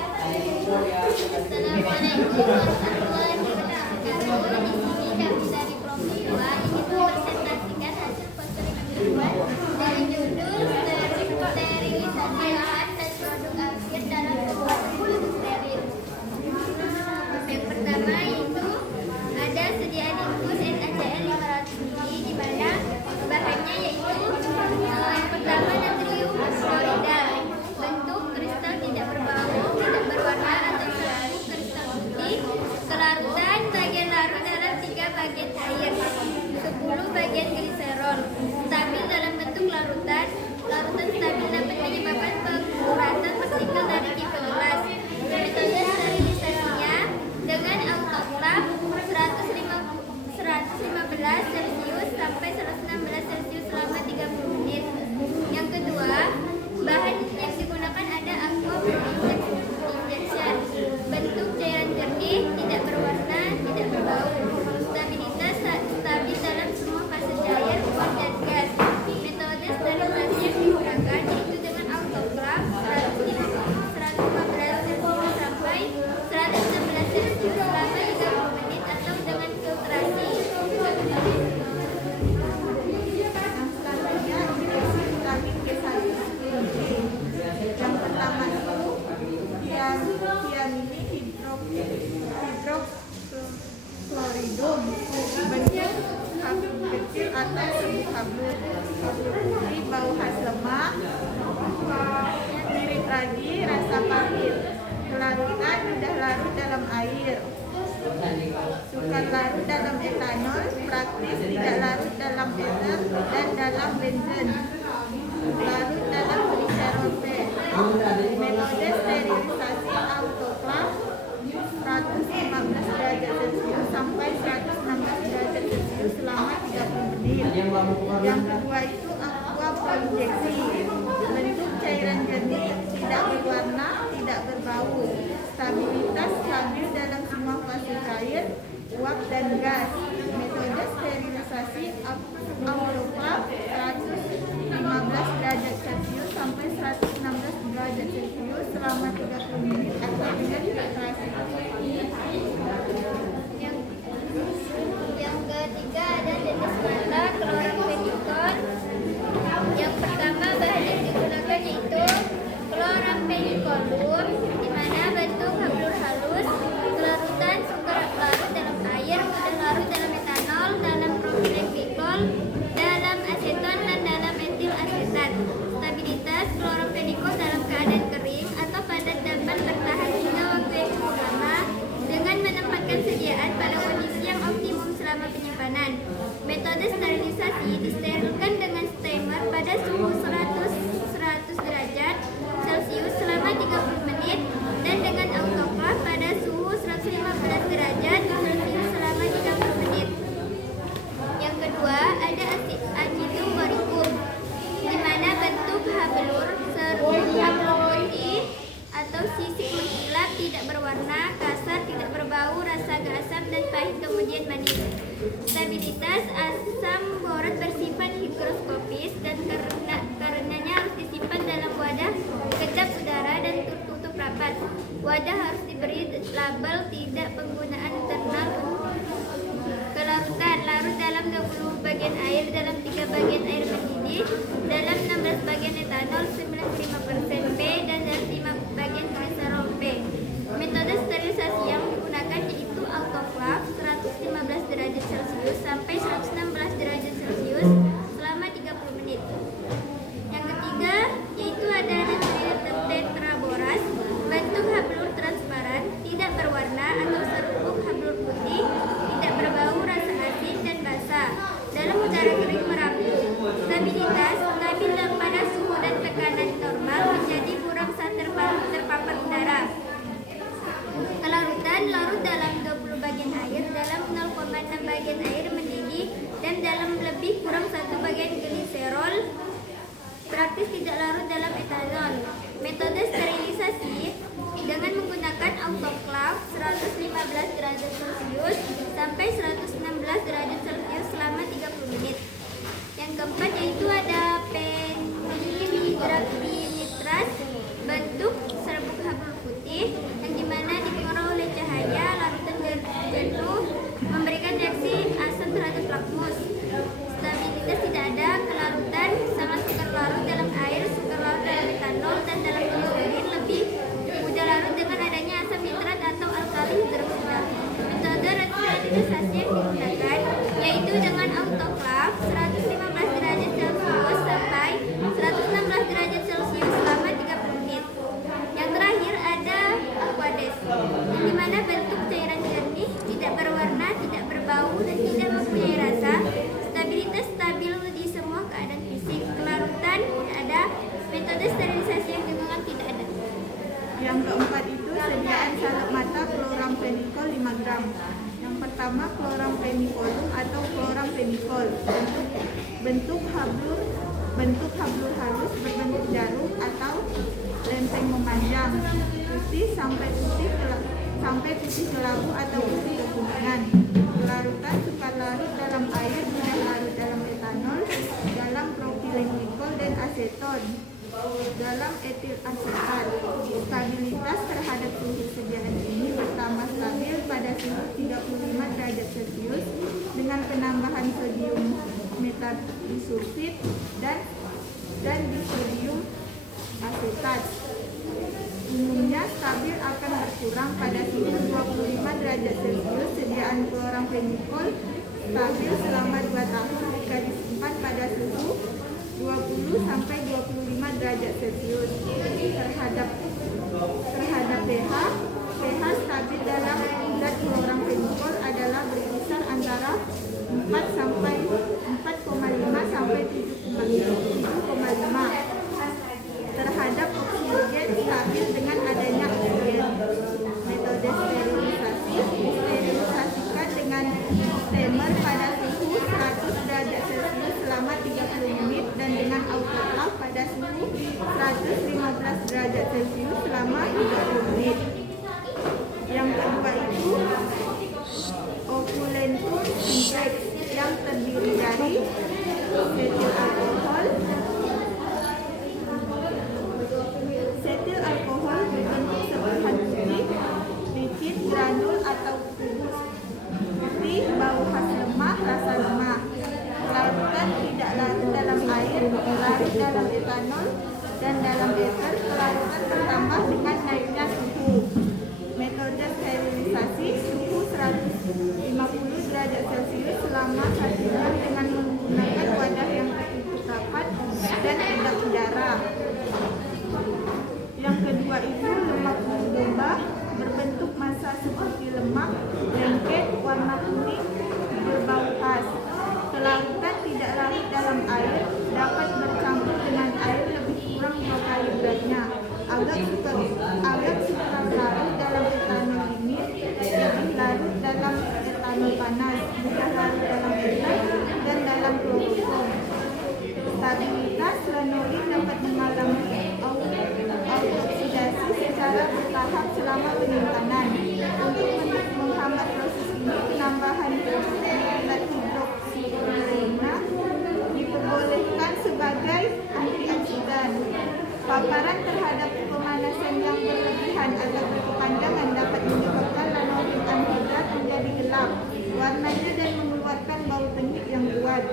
Assalamualaikum warahmatullahi wabarakatuh. Di sini kami dari kelompok 2 ingin mempresentasikan hasil poster yang dibuat dengan judul sterilisasi lahan dan produk akhir dalam pembuatan produk steril. Yang pertama yaitu ada sediaan infus NaCl 500 ml, di mana bahannya yaitu yang pertama natrium klorida, bentuk kristal tidak berbau, tidak berwarna atau selalu kristal putih, kelarutan bagian larut dalam 3 bagian air, 10 bagian gliserol, stabil dalam bentuk larutan stabil dapat menyebabkan penguratan partikel dari tipe gelas. Metode sterilisasinya dengan autoklaf 115 Celcius sampai 116 Celcius selama 30 menit. Yang kedua, bahan yang digunakan ada aqua injection, bentuk cairan jernih, tidak berwarna, tidak berbau, stabilitas stabil dalam semua fase cair, uap dan gas. Metode sterilisasi yang digunakan yaitu dengan autoklaf 115 Celcius sampai 116 Celcius selama 30 menit atau dengan filtrasi. Yang pertama itu tiamini hidrokloridum, bentuk hablum kecil atau serbuk hablum putih, bau khas lemak, mirip ragi, rasa pahit, kelarutan sudah larut dalam air, sukar larut dalam etanol, praktis tidak larut dalam ether dan dalam benzen, larut dalam gliserol P. Metode sterilisasi autoklaf 115 derajat Celcius sampai 116 derajat Celcius selama 30 menit. Yang kedua itu aqua injeksi, bentuk cairan jernih, tidak berwarna, tidak berbau, stabilitas stabil dalam semua fase cair, uap dan gas. Metode sterilisasi autoklaf 115 derajat Celcius sampai 116 derajat Celcius selama 30 menit atau dengan filtrasi. Yang ketiga ada jenis mata kloramfenikol. Yang pertama bahan yang digunakan yaitu kloramfenikolum, di mana bentuk hablur halus, kelarutan sukar larut dalam air, mudah larut dalam etanol, dalam propilen glikol, dalam aseton dan dalam metil asetat. Stabilitas kloramfenikol dalam keadaan kering atau padat dapat bertahan hingga waktu yang cukup lama dengan menempatkan sediaan pada kondisi yang optimum selama penyimpanan. Metode sterilisasi disterilkan dengan steamer pada suhu 100 derajat Celcius selama 30 menit dan dengan autoklaf pada suhu 115 derajat Celcius selama 30 menit. Yang kedua ada acidum boricum, di mana bentuk hablur serbuk hablum putih atau sisik mengkilap, tidak berwarna, kasar, tidak berbau, rasa agak asam dan pahit kemudian manis. Stabilitas asam borat bersifat higroskopis dan karenanya harus disimpan dalam wadah kedap udara dan tertutup rapat. Wadah harus diberi label tidak penggunaan internal. Kelarutan larut dalam 20 bagian air, dalam 3 bagian air mendidih, dalam 16 bagian etanol 95% P dan dalam 5 bagian gliserol P. Metode sterilisasi yang digunakan yaitu autoklaf 115 derajat Celcius sampai 116 derajat Celcius selama 30 menit. Yang ketiga yaitu ada tetraboras, bentuk hablur transparan, tidak berwarna atau serbuk hablur putih, tidak berbau, rasa asin dan dalam udara kering merapi. Stabilitas stabil pada suhu dan tekanan Yang keempat itu sediaan salep mata kloramfenikol 5 gram. Yang pertama kloramfenikolum atau kloramfenikol. Bentuk hablur halus berbentuk jarum atau lempeng memanjang, putih sampai putih kelabu atau putih kekuningan. Larutan sukar larut dalam air, mudah larut dalam etanol, dalam propilenglikol dan aseton, dalam etil asetat. Stabilitas terhadap suhu sediaan ini pertama stabil pada suhu 35 derajat Celcius dengan penambahan sodium metabisulfit dan disodium asetat. Umumnya stabil akan berkurang pada suhu 25 derajat Celcius. Sediaan kloramfenikol stabil selama 2 tahun jika disimpan pada suhu 20 sampai 25 derajat Celcius. Terhadap pH stabil dalam zat kloramfenikol adalah berkisar antara 4,5 sampai 7,5. Terhadap oksigen stabil dengan adanya oksigen. Metode sterilisasi disterilisasikan dengan steamer pada suhu 100 derajat Celcius selama 30 menit dan dengan autoclave pada suhu 115 derajat Celcius selama 30 menit. Yang kedua itu opulentum simplex yang terdiri dari setil alkohol. Setil alkohol berbentuk serpihan putih, licin, granul atau kubus. Putih, bau khas lemah, rasa lemah. Larutan tidak larut dalam air, larut dalam etanol dan dalam ether. Larutan bertambah dengan naiknya suhu. Metode sterilisasi suhu 150 derajat Celcius selama 1 jam dengan menggunakan wadah yang tertutup rapat dan tidak udara. Yang kedua itu lemak bulu domba berbentuk massa seperti lemak, lengket, warna kuning, berbau khas. Kelarutan tidak larut dalam air, dapat bercampur dengan air lebih kurang 2 kali beratnya. Agak sukar larut dalam etanol dingin, lebih larut dalam etanol panas, mudah larut dalam ether dan dalam kloroform. Stabilitas lanolin dapat mengalami autooksidasi secara bertahap selama penyimpanan. Untuk menghambat proses ini, penambahan metilat hidroksipirina diperbolehkan sebagai antioksidan. Paparan terhadap pemanasan yang berlebihan atau berkepanjangan dapat menyebabkan lanolin anhidrat menjadi gelap warnanya dan mengeluarkan bau tenyik yang kuat.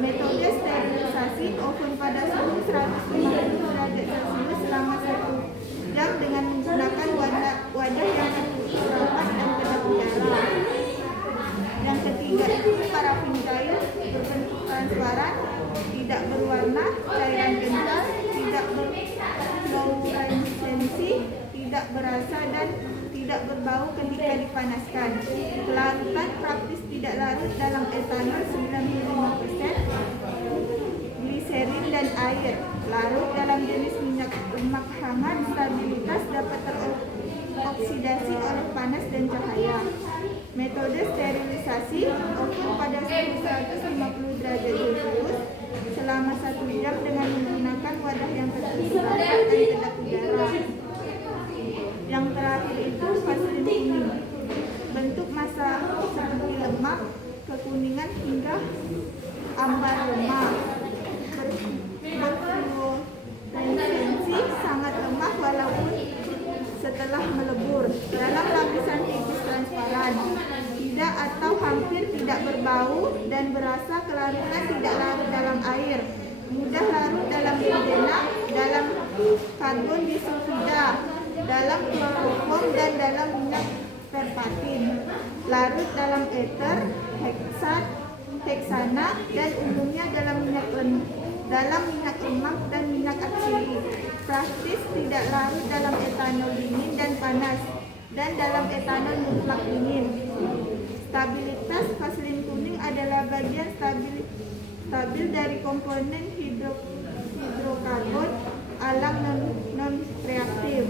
Metode sterilisasi oven pada suhu 150 derajat Celcius selama 1 jam dengan menggunakan wadah yang tertutup rapat dan kedap udara. Yang ketiga itu parafin cair berbentuk transparan, tidak berwarna, cairan kental, tidak berfluoresensi, tidak berasa dan tidak berbau ketika dipanaskan. Larutan praktis tidak larut dalam etanol 95%, gliserin dan air. Larut dalam jenis minyak lemak hangat, stabilitas dapat teroksidasi oleh panas dan cahaya. Metode sterilisasi oven pada suhu 150 derajat Celcius selama 1 jam dengan menggunakan wadah yang tertutup rapat dan kedap udara. Yang terakhir itu vaselin kuning. Bentuk massa seperti lemak, kekuningan hingga ambar lemak. Berfluoresensi sangat lemah walaupun setelah melebur. Dalam lapisan tipis transparan, tidak atau hampir tidak berbau dan berasa. Kelarutan tidak larut dalam air, mudah larut dalam benzena, dalam karbon disulfida, dalam kloroform dan dalam minyak perpatin. Larut dalam ether, heksana dan umumnya dalam minyak lemak dan minyak atsiri. Praktis tidak larut dalam etanol dingin dan panas dan dalam etanol mutlak dingin. Stabilitas vaselin kuning adalah bagian stabil dari komponen hidrokarbon alam non-reaktif.